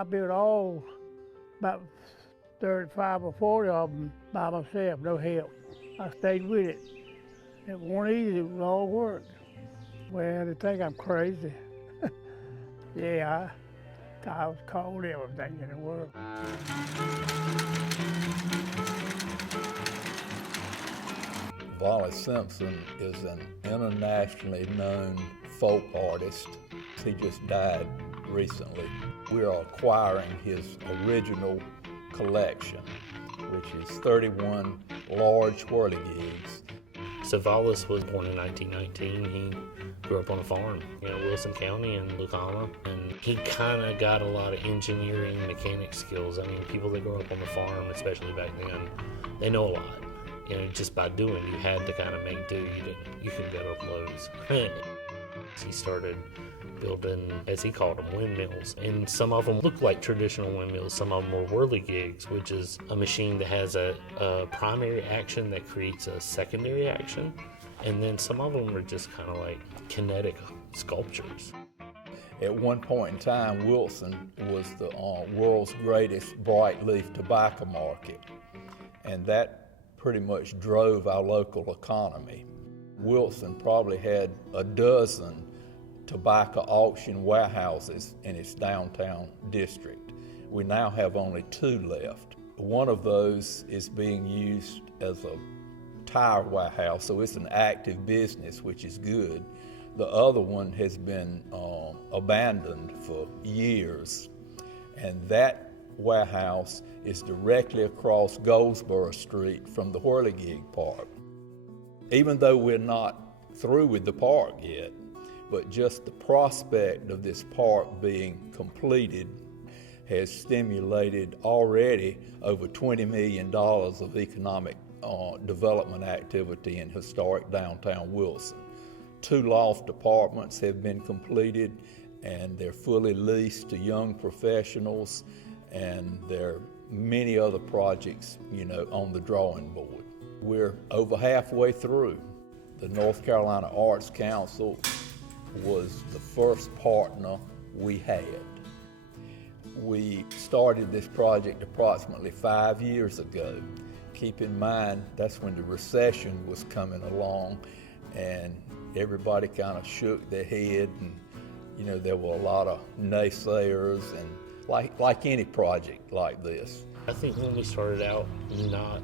I built all about 35 or 40 of them by myself, no help. I stayed with it. It wasn't easy, it was all work. Well, they think I'm crazy. Yeah, I was called everything in the world. Wallace Simpson is an internationally known folk artist. He just died recently. We are acquiring his original collection, which is 31 large whirligigs. So Wallace was born in 1919. He grew up on a farm, Wilson County in Lucama, and he kind of got a lot of engineering, mechanic skills. I mean, people that grow up on the farm, especially back then, they know a lot. Just by doing, you had to kind of make do. You couldn't go to Lowe's. He started building, as he called them, windmills. And some of them look like traditional windmills. Some of them were whirligigs, which is a machine that has a primary action that creates a secondary action. And then some of them are just kind of like kinetic sculptures. At one point in time, Wilson was the world's greatest bright leaf tobacco market. And that pretty much drove our local economy. Wilson probably had a dozen tobacco auction warehouses in its downtown district. We now have only 2 left. One of those is being used as a tire warehouse, so it's an active business, which is good. The other one has been abandoned for years, and that warehouse is directly across Goldsboro Street from the Whirligig Park. Even though we're not through with the park yet, but just the prospect of this park being completed has stimulated already over $20 million of economic development activity in historic downtown Wilson. 2 loft apartments have been completed, and they're fully leased to young professionals, and there are many other projects, on the drawing board. We're over halfway through. The North Carolina Arts Council was the first partner we had. We started this project approximately 5 years ago. Keep in mind, that's when the recession was coming along, and everybody kind of shook their head, and there were a lot of naysayers, and like any project like this. I think when we started out, not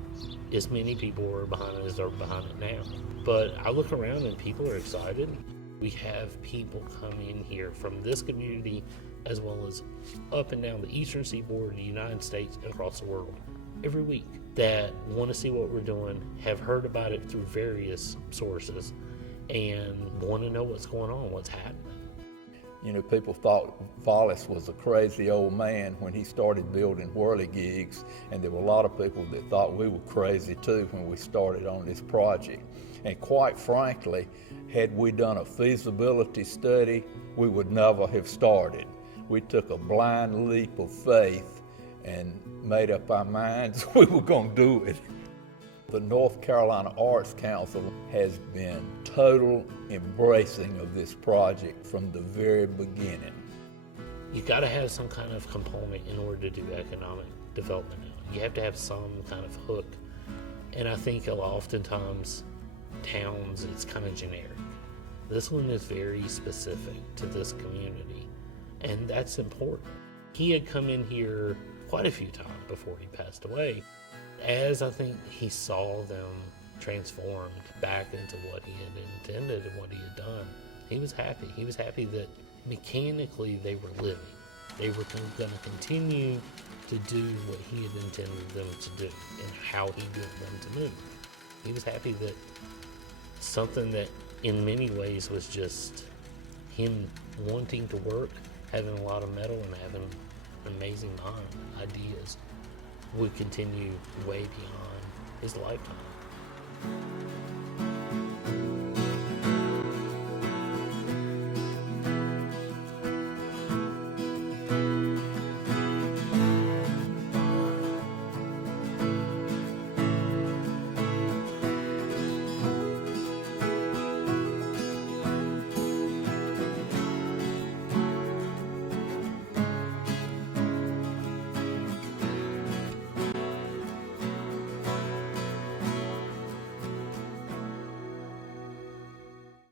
as many people were behind it as are behind it now. But I look around and people are excited. We have people come in here from this community as well as up and down the eastern seaboard of the United States and across the world every week that want to see what we're doing, have heard about it through various sources, and want to know what's going on, what's happening. People thought Wallace was a crazy old man when he started building whirligigs, and there were a lot of people that thought we were crazy too when we started on this project. And quite frankly, had we done a feasibility study, we would never have started. We took a blind leap of faith and made up our minds we were going to do it. The North Carolina Arts Council has been total embracing of this project from the very beginning. You got to have some kind of component in order to do economic development now. You have to have some kind of hook. And I think oftentimes towns, it's kind of generic. This one is very specific to this community, and that's important. He had come in here quite a few times before he passed away. As I think he saw them transformed back into what he had intended and what he had done, he was happy. He was happy that mechanically they were living. They were going to continue to do what he had intended them to do and how he wanted them to move. He was happy that something that in many ways was just him wanting to work, having a lot of metal and having an amazing mind, ideas, would continue way beyond his lifetime.